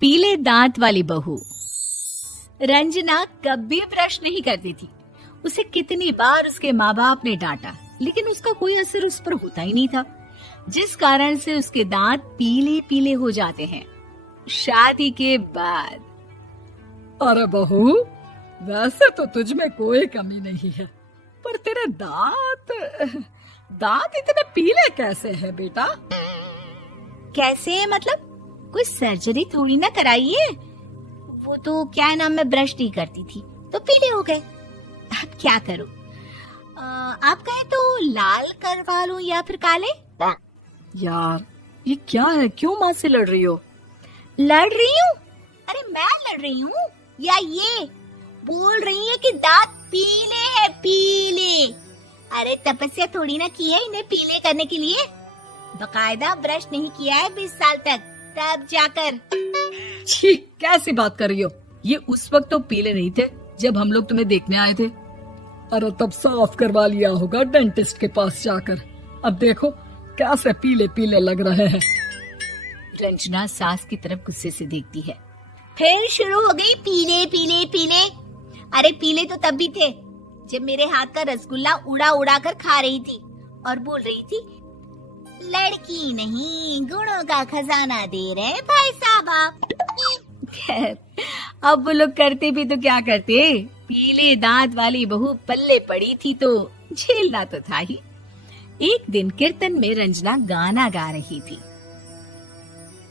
पीले दांत वाली बहू। रंजना कभी ब्रश नहीं करती थी। उसे कितनी बार उसके माँ बाप ने डांटा, लेकिन उसका कोई असर उस पर होता ही नहीं था, जिस कारण से उसके दांत पीले पीले हो जाते हैं। शादी के बाद अरे बहू, वैसे तो तुझ में कोई कमी नहीं है, पर तेरे दांत इतने पीले कैसे हैं बेटा? कैसे मतलब? कोई सर्जरी थोड़ी ना कराई है। वो तो क्या है ना, मैं ब्रश नहीं करती थी तो पीले हो गए। अब क्या करूं? आप कहें तो लाल करवा लूं या फिर काले? यार ये क्या है, क्यों माँ से लड़ रही हो? लड़ रही हूँ? अरे मैं लड़ रही हूँ या ये बोल रही है कि दांत पीले हैं, पीले। अरे तपस्या थोड़ी ना की है इन्हें पीले करने के लिए। बकायदा ब्रश नहीं किया है 20 साल तक, तब जाकर। छी, कैसी बात कर रही हो? ये उस वक्त तो पीले नहीं थे जब हम लोग तुम्हें देखने आए थे। अरे तब साफ करवा लिया होगा डेंटिस्ट के पास जाकर। अब देखो कैसे पीले पीले लग रहे हैं। रंजना सास की तरफ गुस्से से देखती है। फिर शुरू हो गई पीले पीले पीले। अरे पीले तो तब भी थे जब मेरे हाथ का रसगुल्ला उड़ा उड़ा कर खा रही थी और बोल रही थी, लड़की नहीं गुणों का खजाना दे रहे भाई साहब आप। खैर, अब वो लोग करते भी तो क्या करते, पीले दांत वाली बहू पल्ले पड़ी थी तो झेलना तो था ही। एक दिन कीर्तन में रंजना गाना गा रही थी।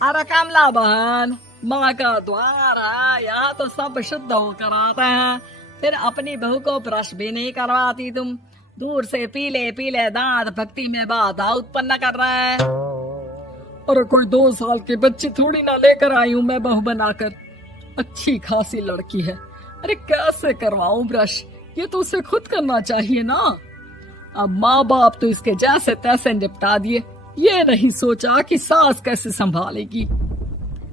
अरे कमला बहन, माँ का द्वार है, यहाँ तो सब शुद्ध होकर आते हैं, फिर अपनी बहू को ब्रश भी नहीं करवाती तुम। दूर से पीले पीले दांत भक्ति में बाधा उत्पन्न कर रहे हैं। अरे कोई 2 साल की बच्ची थोड़ी ना लेकर आई हूँ मैं बहू बनाकर। अच्छी खासी लड़की है, अरे कैसे करवाऊं ब्रश? ये तो उसे खुद करना चाहिए ना। अब माँ बाप तो इसके जैसे तैसे निपटा दिए, ये नहीं सोचा कि सास कैसे संभालेगी।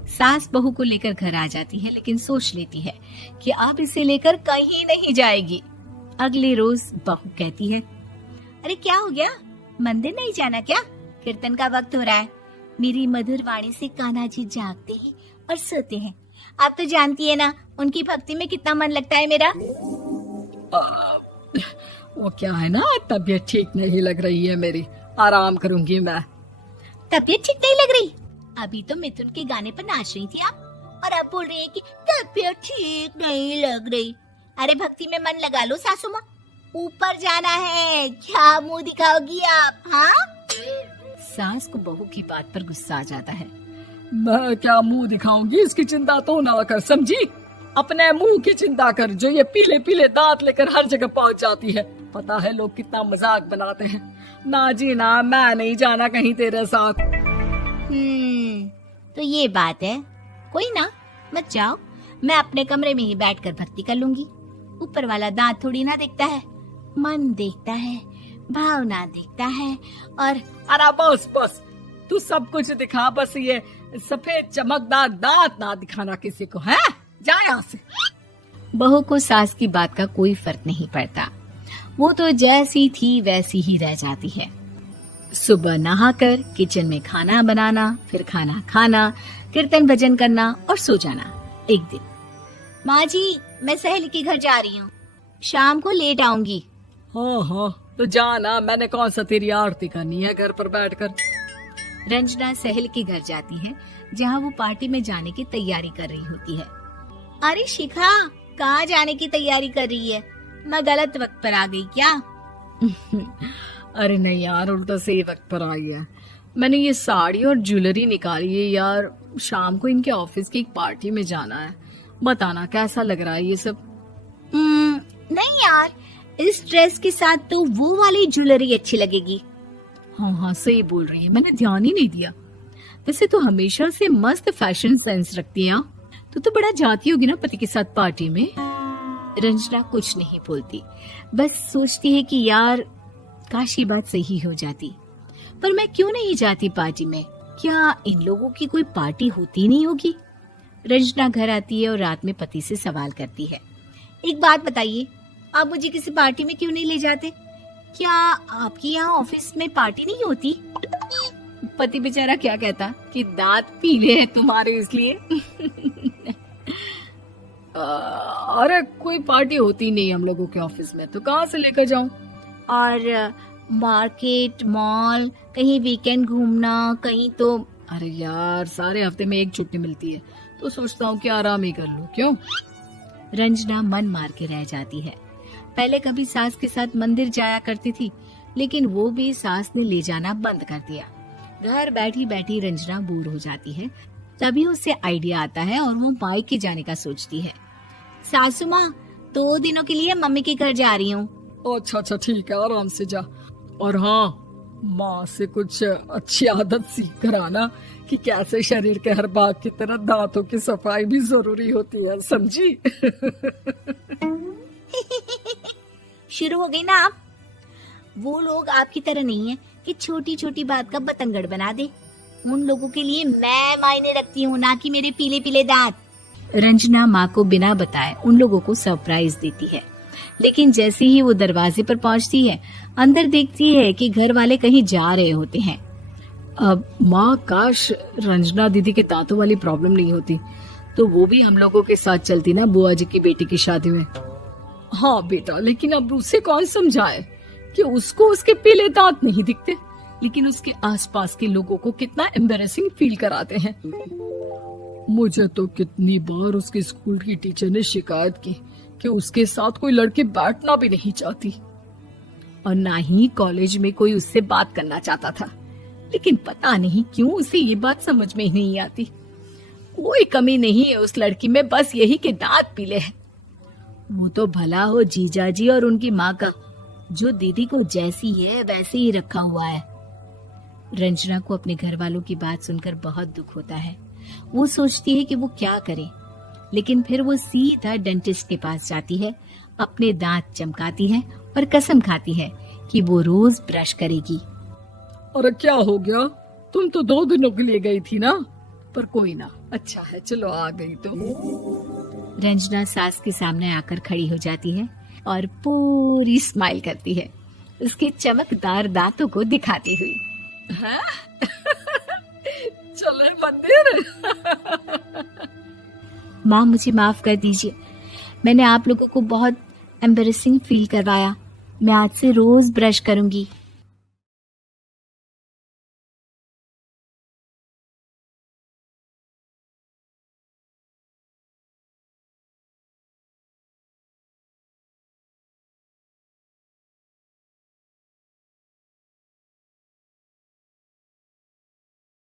सास बहू को लेकर घर आ जाती है, लेकिन सोच लेती है कि अब इसे लेकर कहीं नहीं जाएगी। अगले रोज बहू कहती है, अरे क्या हो गया, मंदिर नहीं जाना क्या? कीर्तन का वक्त हो रहा है। मेरी मधुर वाणी से कान्हा जी जागते हैं और सोते हैं। आप तो जानती है ना उनकी भक्ति में कितना मन लगता है मेरा। वो क्या है ना, तबीयत ठीक नहीं लग रही है मेरी, आराम करूंगी मैं। तबीयत ठीक नहीं लग रही? अभी तो मिथुन के गाने पर नाच रही थी आप, और अब बोल रही है कि तबीयत ठीक नहीं लग रही। अरे भक्ति में मन लगा लो सासू माँ, ऊपर जाना है, क्या मुंह दिखाओगी आप? हाँ? सास को बहू की बात पर गुस्सा आ जाता है। मैं क्या मुंह दिखाऊंगी, इसकी चिंता तो ना कर, समझी? अपने मुंह की चिंता कर, जो ये पीले पीले दांत लेकर हर जगह पहुंच जाती है। पता है लोग कितना मजाक बनाते हैं। ना जी ना, मैं नहीं जाना कहीं तेरे साथ। तो ये बात है। कोई ना, मत जाओ, मैं अपने कमरे में ही बैठकर भक्ति कर लूंगी। ऊपर वाला दांत थोड़ी ना देखता है, मन देखता है, भावना देखता है। और अरे बस बस, तू सब कुछ दिखा, बस ये सफेद चमकदार दांत ना दिखाना किसी को, है? जा यहाँ से। बहू को सास की बात का कोई फर्क नहीं पड़ता, वो तो जैसी थी वैसी ही रह जाती है। सुबह नहाकर किचन में खाना बनाना, फिर खाना खाना, कीर्तन भजन करना और सो जाना। एक दिन, माँ जी मैं सहेली के घर जा रही हूँ, शाम को लेट आऊंगी। हाँ हाँ तो जाना, मैंने कौन सा तेरी आरती करनी है घर पर बैठकर। रंजना सहेली के घर जाती है, जहाँ वो पार्टी में जाने की तैयारी कर रही होती है। अरे शिखा, कहाँ जाने की तैयारी कर रही है? मैं गलत वक्त पर आ गई क्या? अरे नहीं यार, उल्टा सही वक्त पर आई है। मैंने ये साड़ी और ज्वेलरी निकाली है यार, शाम को इनके ऑफिस की एक पार्टी में जाना है। बताना कैसा लग रहा है ये सब? नहीं यार, इस ड्रेस के साथ तो वो वाली ज्वेलरी अच्छी लगेगी। हाँ हाँ सही बोल रही है, मैंने ध्यान ही नहीं दिया। वैसे तो हमेशा से मस्त फैशन सेंस रखती है। तो बड़ा जाती होगी ना पति के साथ पार्टी में। रंजना कुछ नहीं बोलती, बस सोचती है कि यार काश ये बात सही हो जाती, पर मैं क्यों नहीं जाती पार्टी में? क्या इन लोगों की कोई पार्टी होती नहीं होगी? रंजना घर आती है और रात में पति से सवाल करती है, एक बात बताइए, आप मुझे किसी पार्टी में क्यों नहीं ले जाते? क्या आपके यहाँ ऑफिस में पार्टी नहीं होती? पति बेचारा क्या कहता कि दांत पीले हैं तुम्हारे इसलिए। अरे कोई पार्टी होती नहीं हम लोगों के ऑफिस में, तो कहाँ से लेकर जाऊं? और मार्केट, मॉल, कहीं वीकेंड घूमना, कहीं तो। अरे यार, सारे हफ्ते में एक छुट्टी मिलती है, तो सोचता हूँ कि आराम ही कर लूं। क्यों? रंजना मन मार के रह जाती है। पहले कभी सास के साथ मंदिर जाया करती थी, लेकिन वो भी सास ने ले जाना बंद कर दिया। घर बैठी बैठी रंजना बोर हो जाती है। तभी उसे आइडिया आता है और वो मायके जाने का सोचती है। सासू माँ, 2 दिनों के लिए मम्मी के घर जा रही हूँ। अच्छा ठीक है, आराम से जा। और हाँ, माँ से कुछ अच्छी आदत सीख कर आना कि कैसे शरीर के हर भाग की तरह दांतों की सफाई भी जरूरी होती है, समझी? शुरू हो गई ना आप। वो लोग आपकी तरह नहीं है कि छोटी छोटी बात का बतंगड़ बना दे। उन लोगों के लिए मैं मायने रखती हूँ, ना कि मेरे पीले पीले दांत। रंजना माँ को बिना बताए उन लोगों को सरप्राइज देती है, लेकिन जैसे ही वो दरवाजे पर पहुंचती है, अंदर देखती है कि घर वाले कहीं जा रहे होते हैं। अब माँ, काश रंजना दीदी के दांतों वाली प्रॉब्लम नहीं होती, तो वो भी हम लोगों के साथ चलती ना बुआ जी की बेटी की शादी में। हाँ बेटा, लेकिन अब उसे कौन समझाए कि उसको उसके पीले दांत नहीं दिखते, लेकिन उसके आसपास के लोगों को कितना एम्बैरेसिंग फील कराते हैं। मुझे तो कितनी बार उसके स्कूल की टीचर ने शिकायत की कि उसके साथ कोई लड़की बैठना भी नहीं चाहती, और ना ही कॉलेज में कोई उससे बात करना चाहता था। लेकिन पता नहीं क्यों उसे ये बात समझ में ही नहीं आती। कोई कमी नहीं है उस लड़की में, बस यही कि दांत पीले हैं। वो तो भला हो जीजा जी और उनकी माँ का, जो दीदी को जैसी है वैसे ही रखा हुआ है। रंजना को अपने घर वालों की बात सुनकर बहुत दुख होता है। वो सोचती है कि वो क्या करे, लेकिन फिर वो सीधा डेंटिस्ट के पास जाती है, अपने दांत चमकाती है और कसम खाती है कि वो रोज ब्रश करेगी। अरे क्या हो गया? तुम तो 2 दिनों के लिए गई थी ना, पर कोई ना, अच्छा है, चलो आ गई तो। रंजना सास के सामने आकर खड़ी हो जाती है और पूरी स्माइल करती है, उसके चमकदार दांतों को दिखाती हुई। हैं? चले मंदिर। माँ, मुझे माफ कर दीजिए, मैंने आप लोगों को बहुत एम्बैरेसिंग फील करवाया। मैं आज से रोज ब्रश करूंगी।